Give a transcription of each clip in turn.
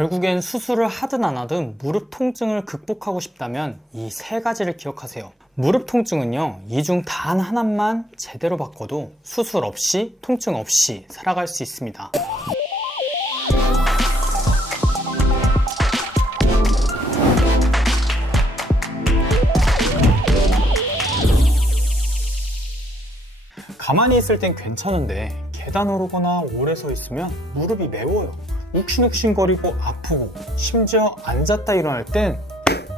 결국엔 수술을 하든 안 하든 무릎 통증을 극복하고 싶다면 이 세 가지를 기억하세요. 무릎 통증은요, 이 중 단 하나만 제대로 바꿔도 수술 없이, 통증 없이 살아갈 수 있습니다. 가만히 있을 땐 괜찮은데 계단 오르거나 오래 서 있으면 무릎이 매워요. 욱신욱신거리고 아프고, 심지어 앉았다 일어날 땐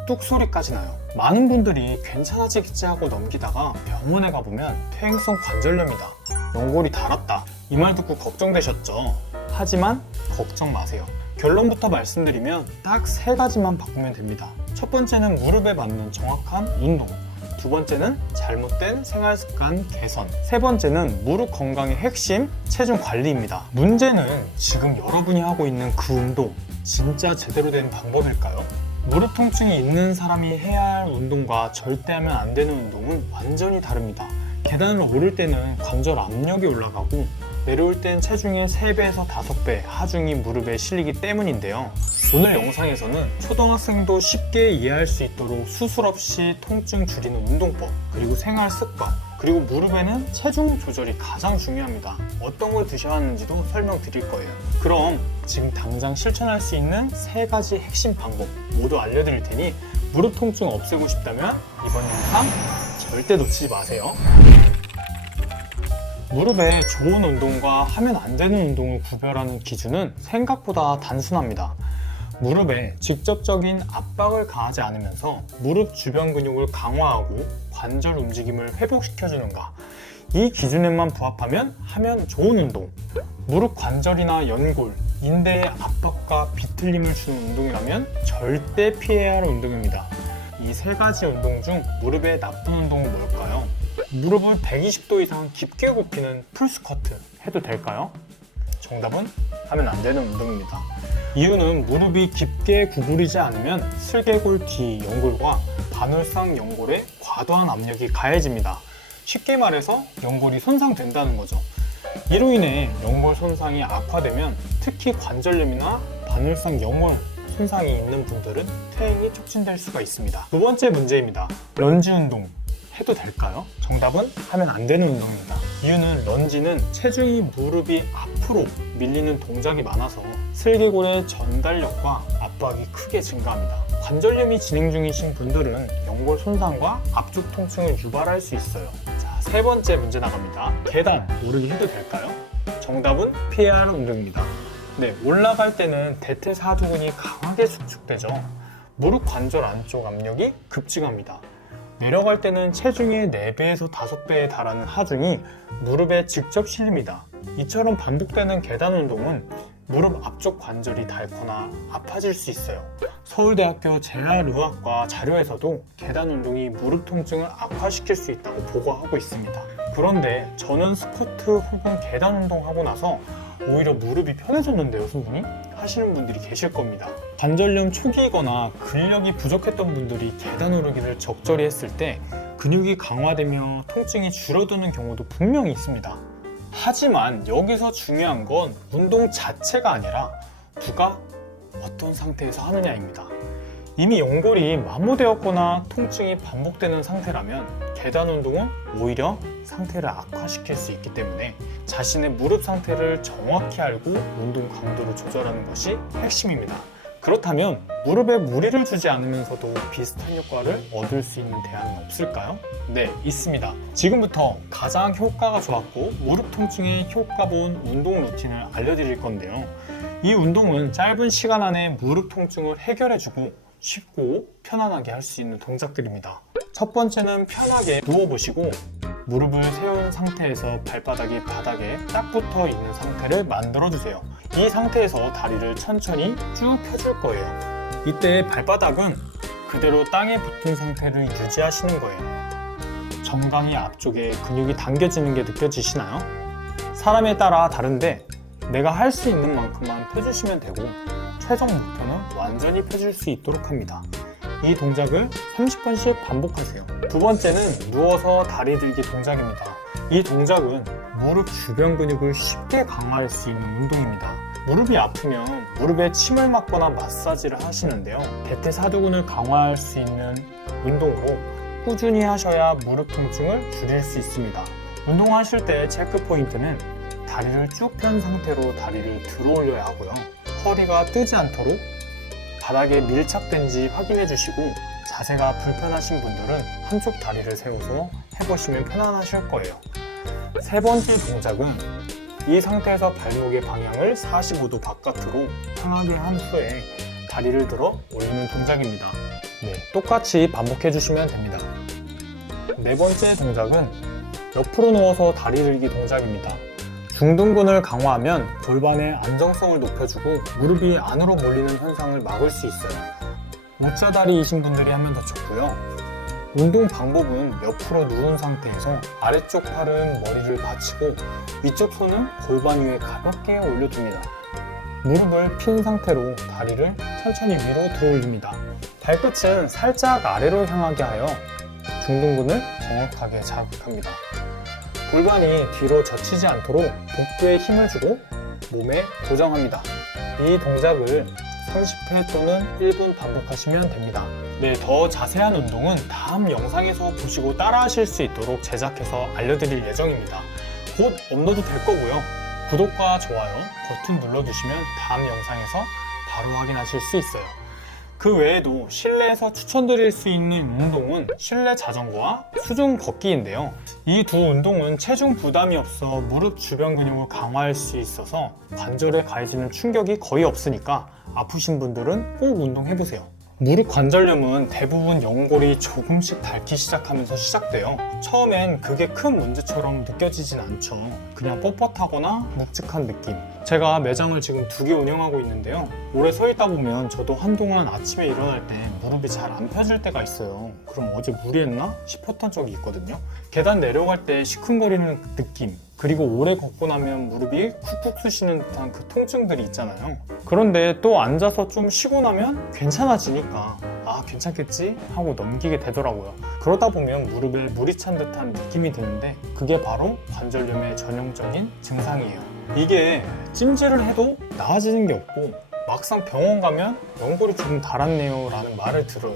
뚝 소리까지 나요. 많은 분들이 괜찮아지겠지 하고 넘기다가 병원에 가보면 퇴행성 관절염이다, 연골이 닳았다, 이 말 듣고 걱정되셨죠? 하지만 걱정 마세요. 결론부터 말씀드리면 딱 세 가지만 바꾸면 됩니다. 첫 번째는 무릎에 맞는 정확한 운동, 두 번째는 잘못된 생활습관 개선, 세 번째는 무릎 건강의 핵심, 체중 관리입니다. 문제는 지금 여러분이 하고 있는 그 운동 진짜 제대로 된 방법일까요? 무릎 통증이 있는 사람이 해야 할 운동과 절대 하면 안 되는 운동은 완전히 다릅니다. 계단을 오를 때는 관절 압력이 올라가고 내려올 땐 체중의 3배에서 5배 하중이 무릎에 실리기 때문인데요. 오늘 영상에서는 초등학생도 쉽게 이해할 수 있도록 수술 없이 통증 줄이는 운동법, 그리고 생활 습관, 그리고 무릎에는 체중 조절이 가장 중요합니다. 어떤 걸 드셔야 하는지도 설명드릴 거예요. 그럼 지금 당장 실천할 수 있는 세 가지 핵심 방법 모두 알려드릴 테니 무릎 통증 없애고 싶다면 이번 영상 절대 놓치지 마세요. 무릎에 좋은 운동과 하면 안 되는 운동을 구별하는 기준은 생각보다 단순합니다. 무릎에 직접적인 압박을 가하지 않으면서 무릎 주변 근육을 강화하고 관절 움직임을 회복시켜주는가, 이 기준에만 부합하면 하면 좋은 운동, 무릎 관절이나 연골, 인대의 압박과 비틀림을 주는 운동이라면 절대 피해야 할 운동입니다. 이 세 가지 운동 중 무릎에 나쁜 운동은 뭘까요? 무릎을 120도 이상 깊게 굽히는 풀스쿼트 해도 될까요? 정답은 하면 안 되는 운동입니다. 이유는 무릎이 깊게 구부리지 않으면 슬개골 뒤 연골과 반월상 연골에 과도한 압력이 가해집니다. 쉽게 말해서 연골이 손상된다는 거죠. 이로 인해 연골 손상이 악화되면 특히 관절염이나 반월상 연골 손상이 있는 분들은 퇴행이 촉진될 수가 있습니다. 두 번째 문제입니다. 런지 운동 해도 될까요? 정답은 하면 안 되는 운동입니다. 이유는 런지는 체중이 무릎이 앞으로 밀리는 동작이 많아서 슬개골의 전달력과 압박이 크게 증가합니다. 관절염이 진행 중이신 분들은 연골 손상과 압축 통증을 유발할 수 있어요. 자, 세 번째 문제 나갑니다. 계단 오르기 해도 될까요? 정답은 피해야 할 운동입니다. 네, 올라갈 때는 대퇴사두근이 강하게 수축되죠. 무릎 관절 안쪽 압력이 급증합니다. 내려갈 때는 체중의 4배에서 5배에 달하는 하중이 무릎에 직접 실립니다. 이처럼 반복되는 계단 운동은 무릎 앞쪽 관절이 닳거나 아파질 수 있어요. 서울대학교 재활의학과 자료에서도 계단 운동이 무릎 통증을 악화시킬 수 있다고 보고하고 있습니다. 그런데 저는 스쿼트 혹은 계단 운동하고 나서 오히려 무릎이 편해졌는데요, 선생님? 하시는 분들이 계실 겁니다. 관절염 초기이거나 근력이 부족했던 분들이 계단 오르기를 적절히 했을 때 근육이 강화되며 통증이 줄어드는 경우도 분명히 있습니다. 하지만 여기서 중요한 건 운동 자체가 아니라 누가 어떤 상태에서 하느냐입니다. 이미 연골이 마모되었거나 통증이 반복되는 상태라면 계단 운동은 오히려 상태를 악화시킬 수 있기 때문에 자신의 무릎 상태를 정확히 알고 운동 강도를 조절하는 것이 핵심입니다. 그렇다면 무릎에 무리를 주지 않으면서도 비슷한 효과를 얻을 수 있는 대안은 없을까요? 네, 있습니다. 지금부터 가장 효과가 좋았고 무릎 통증에 효과 본 운동 루틴을 알려드릴 건데요. 이 운동은 짧은 시간 안에 무릎 통증을 해결해주고 쉽고 편안하게 할 수 있는 동작들입니다. 첫 번째는 편하게 누워보시고 무릎을 세운 상태에서 발바닥이 바닥에 딱 붙어 있는 상태를 만들어주세요. 이 상태에서 다리를 천천히 쭉 펴줄 거예요. 이때 발바닥은 그대로 땅에 붙은 상태를 유지하시는 거예요. 정강이 앞쪽에 근육이 당겨지는 게 느껴지시나요? 사람에 따라 다른데 내가 할 수 있는 만큼만 펴주시면 되고 최종 목표는 완전히 펴줄 수 있도록 합니다. 이 동작을 30번씩 반복하세요. 두 번째는 누워서 다리 들기 동작입니다. 이 동작은 무릎 주변 근육을 쉽게 강화할 수 있는 운동입니다. 무릎이 아프면 무릎에 침을 맞거나 마사지를 하시는데요. 대퇴사두근을 강화할 수 있는 운동으로 꾸준히 하셔야 무릎 통증을 줄일 수 있습니다. 운동하실 때 체크 포인트는 다리를 쭉 편 상태로 다리를 들어 올려야 하고요. 허리가 뜨지 않도록 바닥에 밀착된지 확인해 주시고, 자세가 불편하신 분들은 한쪽 다리를 세워서 해보시면 편안하실 거예요. 세 번째 동작은 이 상태에서 발목의 방향을 45도 바깥으로 향하게 한 후에 다리를 들어 올리는 동작입니다. 똑같이 반복해 주시면 됩니다. 네 번째 동작은 옆으로 누워서 다리 들기 동작입니다. 중둔근을 강화하면 골반의 안정성을 높여주고 무릎이 안으로 몰리는 현상을 막을 수 있어요. 모짜다리이신 분들이 하면 더 좋고요. 운동 방법은 옆으로 누운 상태에서 아래쪽 팔은 머리를 받치고 위쪽 손은 골반 위에 가볍게 올려줍니다. 무릎을 핀 상태로 다리를 천천히 위로 들어 올립니다. 발끝은 살짝 아래로 향하게 하여 중둔근을 정확하게 자극합니다. 골반이 뒤로 젖히지 않도록 복부에 힘을 주고 몸에 고정합니다. 이 동작을 30회 또는 1분 반복하시면 됩니다. 더 자세한 운동은 다음 영상에서 보시고 따라 하실 수 있도록 제작해서 알려드릴 예정입니다. 곧 업로드 될 거고요. 구독과 좋아요 버튼 눌러주시면 다음 영상에서 바로 확인하실 수 있어요. 그 외에도 실내에서 추천드릴 수 있는 운동은 실내 자전거와 수중 걷기인데요. 이 두 운동은 체중 부담이 없어 무릎 주변 근육을 강화할 수 있어서 관절에 가해지는 충격이 거의 없으니까 아프신 분들은 꼭 운동해보세요. 무릎 관절염은 대부분 연골이 조금씩 닳기 시작하면서 시작돼요. 처음엔 그게 큰 문제처럼 느껴지진 않죠. 그냥 뻣뻣하거나 묵직한 느낌. 제가 매장을 지금 2개 운영하고 있는데요. 오래 서 있다 보면 저도 한동안 아침에 일어날 때 무릎이 잘 안 펴질 때가 있어요. 그럼 어제 무리했나 싶었던 적이 있거든요. 계단 내려갈 때 시큰거리는 느낌, 그리고 오래 걷고 나면 무릎이 쿡쿡 쑤시는 듯한 그 통증들이 있잖아요. 그런데 또 앉아서 좀 쉬고 나면 괜찮아지니까 괜찮겠지 하고 넘기게 되더라고요. 그러다 보면 무릎에 물이 찬 듯한 느낌이 드는데 그게 바로 관절염의 전형적인 증상이에요. 이게 찜질을 해도 나아지는 게 없고 막상 병원 가면 연골이 조금 닳았네요 라는 말을 들어요.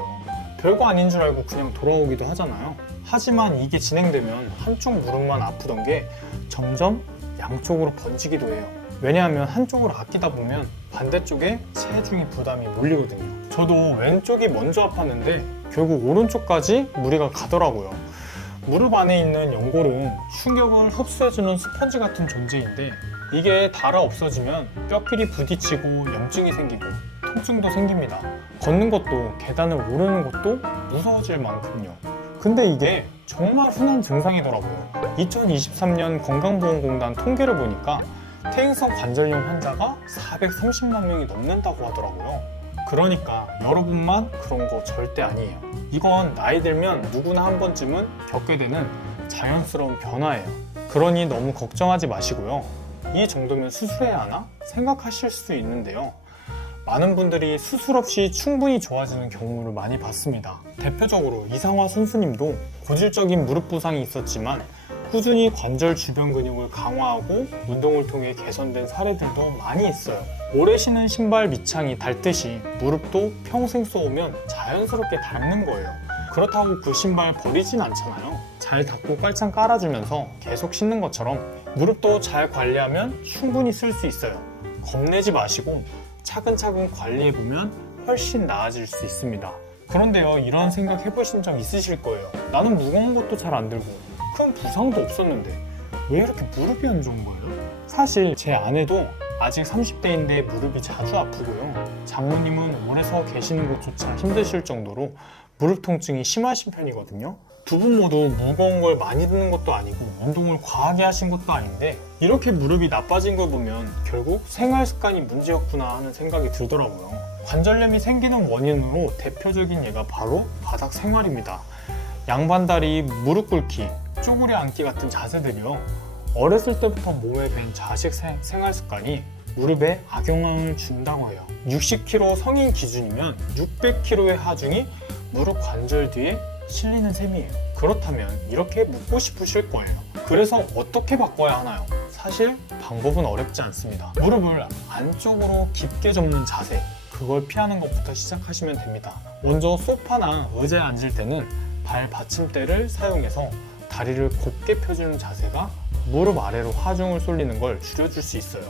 별거 아닌 줄 알고 그냥 돌아오기도 하잖아요. 하지만 이게 진행되면 한쪽 무릎만 아프던 게 점점 양쪽으로 번지기도 해요. 왜냐하면 한쪽을 아끼다 보면 반대쪽에 체중이 부담이 몰리거든요. 저도 왼쪽이 먼저 아팠는데 결국 오른쪽까지 무리가 가더라고요. 무릎 안에 있는 연골은 충격을 흡수해주는 스펀지 같은 존재인데 이게 닳아 없어지면 뼈끼리 부딪히고 염증이 생기고 통증도 생깁니다. 걷는 것도 계단을 오르는 것도 무서워질 만큼요. 근데 이게 정말 흔한 증상이더라고요. 2023년 건강보험공단 통계를 보니까 퇴행성 관절염 환자가 430만 명이 넘는다고 하더라고요. 그러니까 여러분만 그런 거 절대 아니에요. 이건 나이 들면 누구나 한 번쯤은 겪게 되는 자연스러운 변화예요. 그러니 너무 걱정하지 마시고요. 이 정도면 수술해야 하나 생각하실 수 있는데요. 많은 분들이 수술 없이 충분히 좋아지는 경우를 많이 봤습니다. 대표적으로 이상화 선수님도 고질적인 무릎 부상이 있었지만 꾸준히 관절 주변 근육을 강화하고 운동을 통해 개선된 사례들도 많이 있어요. 오래 신은 신발 밑창이 닳듯이 무릎도 평생 써오면 자연스럽게 닳는 거예요. 그렇다고 그 신발 버리진 않잖아요. 잘 닦고 깔창 깔아주면서 계속 신는 것처럼 무릎도 잘 관리하면 충분히 쓸 수 있어요. 겁내지 마시고 차근차근 관리해보면 훨씬 나아질 수 있습니다. 그런데요, 이런 생각 해보신 적 있으실 거예요. 나는 무거운 것도 잘 안 들고 큰 부상도 없었는데 왜 이렇게 무릎이 안 좋은 거예요? 사실 제 아내도 아직 30대인데 무릎이 자주 아프고요. 장모님은 오래 서 계시는 것조차 힘드실 정도로 무릎 통증이 심하신 편이거든요. 두 분 모두 무거운 걸 많이 드는 것도 아니고 운동을 과하게 하신 것도 아닌데 이렇게 무릎이 나빠진 걸 보면 결국 생활 습관이 문제였구나 하는 생각이 들더라고요. 관절염이 생기는 원인으로 대표적인 예가 바로 바닥 생활입니다. 양반다리, 무릎 꿇기, 쪼그려 앉기 같은 자세들이요. 어렸을 때부터 몸에 밴 자식 생활 습관이 무릎에 악영향을 준다고 해요. 60kg 성인 기준이면 600kg의 하중이 무릎 관절 뒤에 실리는 셈이에요. 그렇다면 이렇게 묻고 싶으실 거예요. 그래서 어떻게 바꿔야 하나요? 사실 방법은 어렵지 않습니다. 무릎을 안쪽으로 깊게 접는 자세, 그걸 피하는 것부터 시작하시면 됩니다. 먼저 소파나 의자에 앉을 때는 발 받침대를 사용해서 다리를 곧게 펴주는 자세가 무릎 아래로 하중을 쏠리는 걸 줄여줄 수 있어요.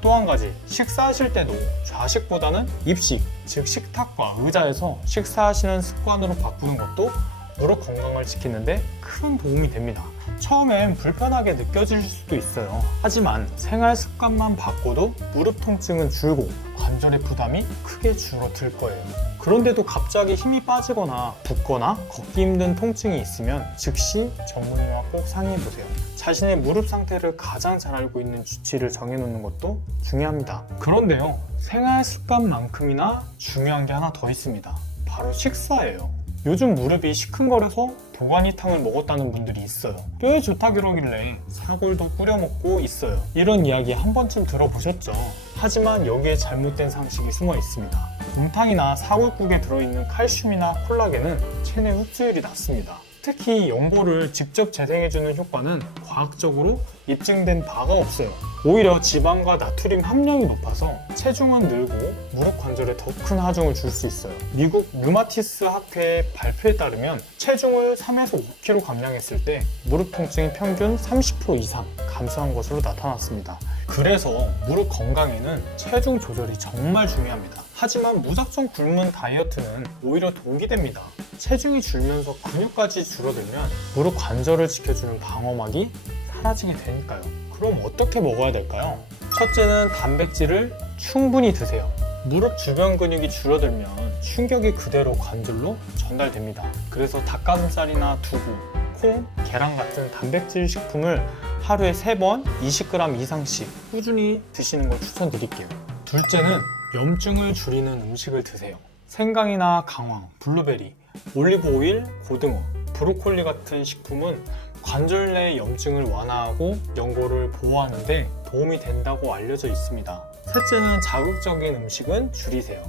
또 한 가지, 식사하실 때도 좌식보다는 입식, 즉 식탁과 의자에서 식사하시는 습관으로 바꾸는 것도 무릎 건강을 지키는데 큰 도움이 됩니다. 처음엔 불편하게 느껴질 수도 있어요. 하지만 생활 습관만 바꿔도 무릎 통증은 줄고 관절의 부담이 크게 줄어들 거예요. 그런데도 갑자기 힘이 빠지거나 붓거나 걷기 힘든 통증이 있으면 즉시 전문의와 꼭 상의해보세요. 자신의 무릎 상태를 가장 잘 알고 있는 주치의를 정해놓는 것도 중요합니다. 그런데요, 생활 습관만큼이나 중요한 게 하나 더 있습니다. 바로 식사예요. 요즘 무릎이 시큰거려서 도가니탕을 먹었다는 분들이 있어요. 뼈에 좋다 그러길래 사골도 끓여 먹고 있어요. 이런 이야기 한 번쯤 들어보셨죠? 하지만 여기에 잘못된 상식이 숨어 있습니다. 곰탕이나 사골국에 들어있는 칼슘이나 콜라겐은 체내 흡수율이 낮습니다. 특히 연골을 직접 재생해주는 효과는 과학적으로 입증된 바가 없어요. 오히려 지방과 나트륨 함량이 높아서 체중은 늘고 무릎 관절에 더 큰 하중을 줄 수 있어요. 미국 류마티스 학회의 발표에 따르면 체중을 3에서 5kg 감량했을 때 무릎 통증이 평균 30% 이상 감소한 것으로 나타났습니다. 그래서 무릎 건강에는 체중 조절이 정말 중요합니다. 하지만 무작정 굶는 다이어트는 오히려 독이 됩니다. 체중이 줄면서 근육까지 줄어들면 무릎 관절을 지켜주는 방어막이 사라지게 되니까요. 그럼 어떻게 먹어야 될까요? 첫째는 단백질을 충분히 드세요. 무릎 주변 근육이 줄어들면 충격이 그대로 관절로 전달됩니다. 그래서 닭가슴살이나 두부, 콩, 계란 같은 단백질 식품을 하루에 3번 20g 이상씩 꾸준히 드시는 걸 추천드릴게요. 둘째는 염증을 줄이는 음식을 드세요. 생강이나 강황, 블루베리, 올리브 오일, 고등어, 브로콜리 같은 식품은 관절 내 염증을 완화하고 연골을 보호하는 데 도움이 된다고 알려져 있습니다. 셋째는 자극적인 음식은 줄이세요.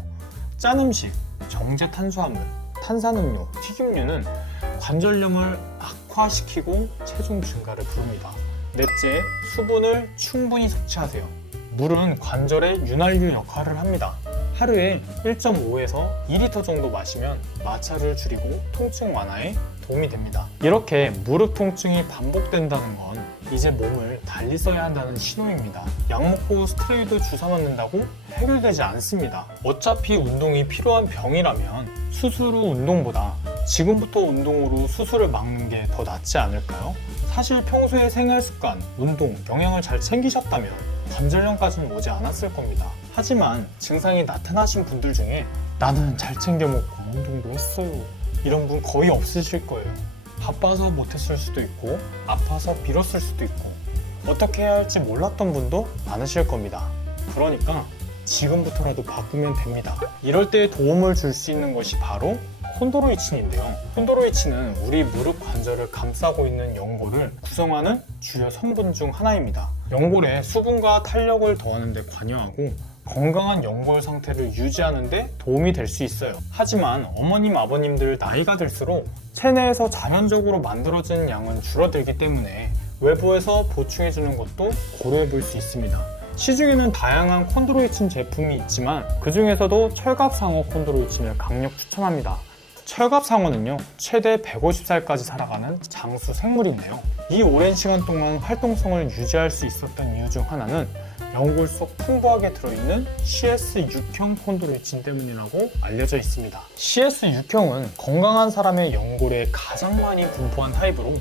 짠 음식, 정제 탄수화물, 탄산음료, 튀김류는 관절염을 악화시키고 체중 증가를 부릅니다. 넷째, 수분을 충분히 섭취하세요. 물은 관절의 윤활유 역할을 합니다. 하루에 1.5에서 2리터 정도 마시면 마찰을 줄이고 통증 완화에 도움이 됩니다. 이렇게 무릎 통증이 반복된다는 건 이제 몸을 달리 써야 한다는 신호입니다. 약 먹고 스테로이드 주사 맞는다고 해결되지 않습니다. 어차피 운동이 필요한 병이라면 수술 후 운동보다 지금부터 운동으로 수술을 막는 게 더 낫지 않을까요? 사실 평소에 생활 습관, 운동, 영양을 잘 챙기셨다면 관절염까지는 오지 않았을 겁니다. 하지만 증상이 나타나신 분들 중에 나는 잘 챙겨 먹고 운동도 했어요, 이런 분 거의 없으실 거예요. 바빠서 못했을 수도 있고 아파서 미뤘을 수도 있고 어떻게 해야 할지 몰랐던 분도 많으실 겁니다. 그러니까 지금부터라도 바꾸면 됩니다. 이럴 때 도움을 줄 수 있는 것이 바로 콘드로이친인데요. 콘드로이친은 우리 무릎 관절을 감싸고 있는 연골을 구성하는 주요 성분 중 하나입니다. 연골에 수분과 탄력을 더하는 데 관여하고 건강한 연골 상태를 유지하는 데 도움이 될 수 있어요. 하지만 어머님, 아버님들 나이가 들수록 체내에서 자연적으로 만들어지는 양은 줄어들기 때문에 외부에서 보충해주는 것도 고려해 볼 수 있습니다. 시중에는 다양한 콘드로이친 제품이 있지만 그 중에서도 철갑상어 콘드로이친을 강력 추천합니다. 철갑상어는요, 최대 150살까지 살아가는 장수 생물인데요. 이 오랜 시간 동안 활동성을 유지할 수 있었던 이유 중 하나는 연골 속 풍부하게 들어있는 CS6형 콘드로이친 때문이라고 알려져 있습니다. CS6형은 건강한 사람의 연골에 가장 많이 분포한 타입으로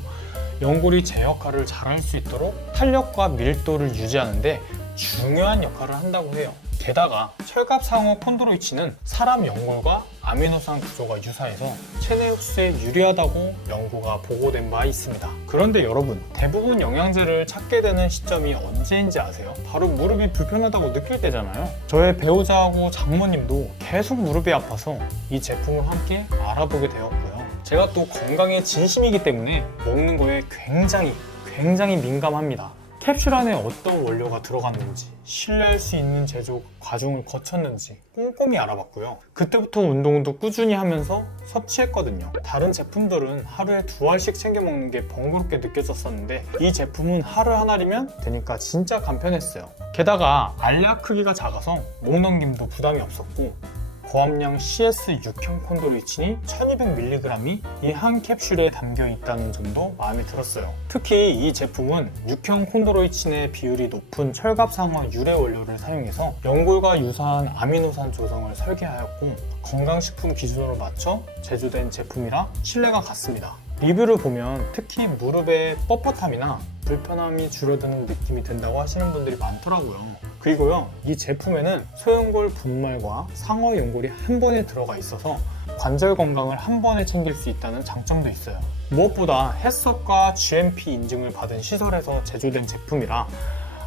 연골이 제 역할을 잘할 수 있도록 탄력과 밀도를 유지하는데 중요한 역할을 한다고 해요. 게다가 철갑상어 콘드로이친은 사람 연골과 아미노산 구조가 유사해서 체내 흡수에 유리하다고 연구가 보고된 바 있습니다. 그런데 여러분, 대부분 영양제를 찾게 되는 시점이 언제인지 아세요? 바로 무릎이 불편하다고 느낄 때잖아요. 저의 배우자하고 장모님도 계속 무릎이 아파서 이 제품을 함께 알아보게 되었고요. 제가 또 건강에 진심이기 때문에 먹는 거에 굉장히 민감합니다. 캡슐 안에 어떤 원료가 들어갔는지, 신뢰할 수 있는 제조 과정을 거쳤는지 꼼꼼히 알아봤고요. 그때부터 운동도 꾸준히 하면서 섭취했거든요. 다른 제품들은 하루에 2알씩 챙겨 먹는 게 번거롭게 느껴졌었는데 이 제품은 하루 하나리면 되니까 진짜 간편했어요. 게다가 알약 크기가 작아서 목 넘김도 부담이 없었고 고함량 CS 육형 콘드로이친이 1200mg이 이 한 캡슐에 담겨 있다는 점도 마음에 들었어요. 특히 이 제품은 육형 콘드로이친의 비율이 높은 철갑상어 유래 원료를 사용해서 연골과 유사한 아미노산 조성을 설계하였고 건강식품 기준으로 맞춰 제조된 제품이라 신뢰가 갔습니다. 리뷰를 보면 특히 무릎의 뻣뻣함이나 불편함이 줄어드는 느낌이 든다고 하시는 분들이 많더라고요. 그리고요, 이 제품에는 소연골 분말과 상어 연골이 한 번에 들어가 있어서 관절 건강을 한 번에 챙길 수 있다는 장점도 있어요. 무엇보다 햇섭과 GMP 인증을 받은 시설에서 제조된 제품이라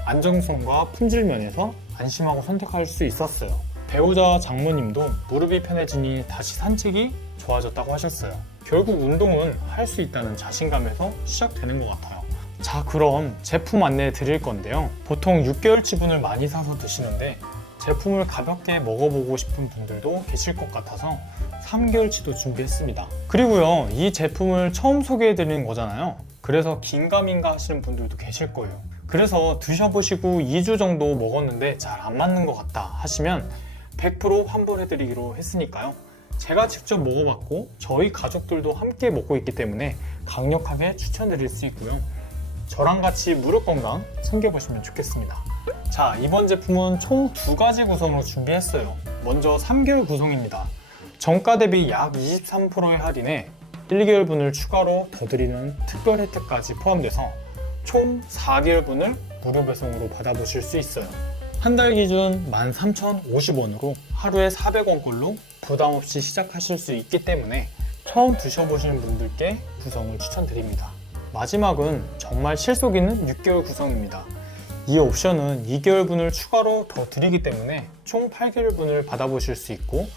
안정성과 품질 면에서 안심하고 선택할 수 있었어요. 배우자 장모님도 무릎이 편해지니 다시 산책이 좋아졌다고 하셨어요. 결국 운동은 할 수 있다는 자신감에서 시작되는 것 같아요. 자, 그럼 제품 안내 드릴 건데요. 보통 6개월 지분을 많이 사서 드시는데 제품을 가볍게 먹어보고 싶은 분들도 계실 것 같아서 3개월치도 준비했습니다. 그리고요, 이 제품을 처음 소개해드리는 거잖아요. 그래서 긴가민가 하시는 분들도 계실 거예요. 그래서 드셔보시고 2주 정도 먹었는데 잘 안 맞는 것 같다 하시면 100% 환불해드리기로 했으니까요. 제가 직접 먹어봤고 저희 가족들도 함께 먹고 있기 때문에 강력하게 추천드릴 수 있고요. 저랑 같이 무릎 건강 챙겨보시면 좋겠습니다. 자, 이번 제품은 총 2가지 구성으로 준비했어요. 먼저 3개월 구성입니다. 정가 대비 약 23%의 할인에 1개월분을 추가로 더 드리는 특별 혜택까지 포함돼서 총 4개월분을 무료 배송으로 받아보실 수 있어요. 한 달 기준 13,050원으로 하루에 400원꼴로 부담 없이 시작하실 수 있기 때문에 처음 드셔보시는 분들께 구성을 추천드립니다. 마지막은 정말 실속 있는 6개월 구성입니다. 이 옵션은 2개월분을 추가로 더 드리기 때문에 총 8개월분을 받아보실 수 있고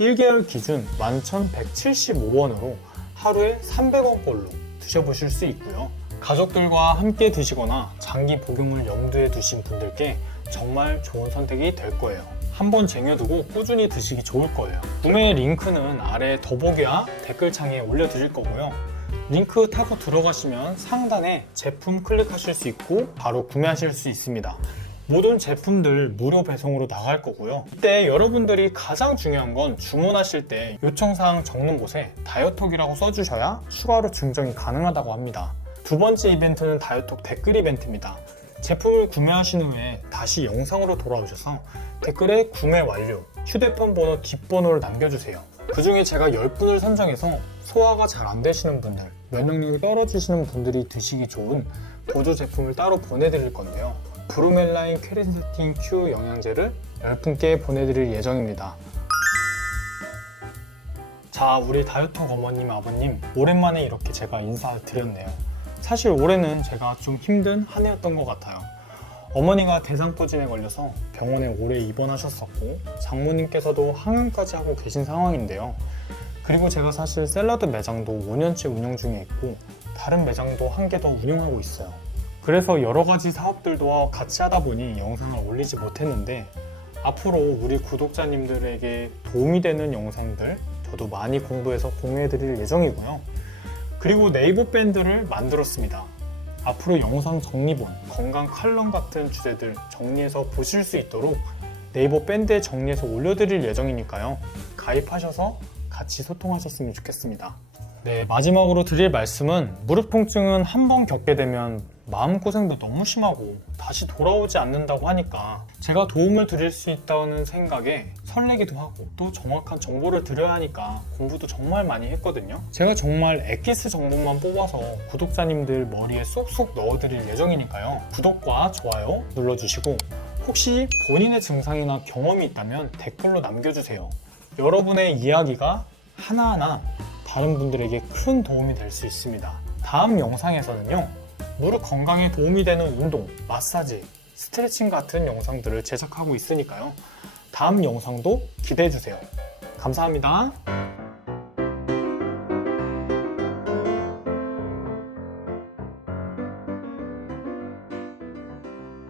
1개월 기준 11,175원으로 하루에 300원꼴로 드셔보실 수 있고요. 가족들과 함께 드시거나 장기 복용을 염두에 두신 분들께 정말 좋은 선택이 될 거예요. 한번 쟁여두고 꾸준히 드시기 좋을 거예요. 구매 링크는 아래 더보기와 댓글창에 올려드릴 거고요. 링크 타고 들어가시면 상단에 제품 클릭하실 수 있고 바로 구매하실 수 있습니다. 모든 제품들 무료 배송으로 나갈 거고요. 이때 여러분들이 가장 중요한 건 주문하실 때 요청사항 적는 곳에 다이어톡이라고 써주셔야 추가로 증정이 가능하다고 합니다. 두 번째 이벤트는 다이어톡 댓글 이벤트입니다. 제품을 구매하신 후에 다시 영상으로 돌아오셔서 댓글에 구매 완료, 휴대폰 번호 뒷번호를 남겨주세요. 그 중에 제가 10분을 선정해서 소화가 잘 안 되시는 분들, 면역력이 떨어지시는 분들이 드시기 좋은 보조 제품을 따로 보내드릴 건데요. 브루멜라인 퀘린세틴 Q 영양제를 10분께 보내드릴 예정입니다. 자, 우리 다이어톡 어머님, 아버님, 오랜만에 이렇게 제가 인사드렸네요. 사실 올해는 제가 좀 힘든 한 해였던 것 같아요. 어머니가 대상포진에 걸려서 병원에 오래 입원하셨었고 장모님께서도 항암까지 하고 계신 상황인데요. 그리고 제가 사실 샐러드 매장도 5년째 운영 중에 있고 다른 매장도 한 개 더 운영하고 있어요. 그래서 여러 가지 사업들도 같이 하다 보니 영상을 올리지 못했는데 앞으로 우리 구독자님들에게 도움이 되는 영상들 저도 많이 공부해서 공유해드릴 예정이고요. 그리고 네이버 밴드를 만들었습니다. 앞으로 영상 정리본, 건강 칼럼 같은 주제들 정리해서 보실 수 있도록 네이버 밴드에 정리해서 올려드릴 예정이니까요. 가입하셔서 같이 소통하셨으면 좋겠습니다. 네, 마지막으로 드릴 말씀은 무릎 통증은 한 번 겪게 되면 마음고생도 너무 심하고 다시 돌아오지 않는다고 하니까 제가 도움을 드릴 수 있다는 생각에 설레기도 하고 또 정확한 정보를 드려야 하니까 공부도 정말 많이 했거든요. 제가 정말 엑기스 정보만 뽑아서 구독자님들 머리에 쏙쏙 넣어드릴 예정이니까요. 구독과 좋아요 눌러주시고 혹시 본인의 증상이나 경험이 있다면 댓글로 남겨주세요. 여러분의 이야기가 하나하나 다른 분들에게 큰 도움이 될 수 있습니다. 다음 영상에서는요, 무릎 건강에 도움이 되는 운동, 마사지, 스트레칭 같은 영상들을 제작하고 있으니까요. 다음 영상도 기대해주세요. 감사합니다.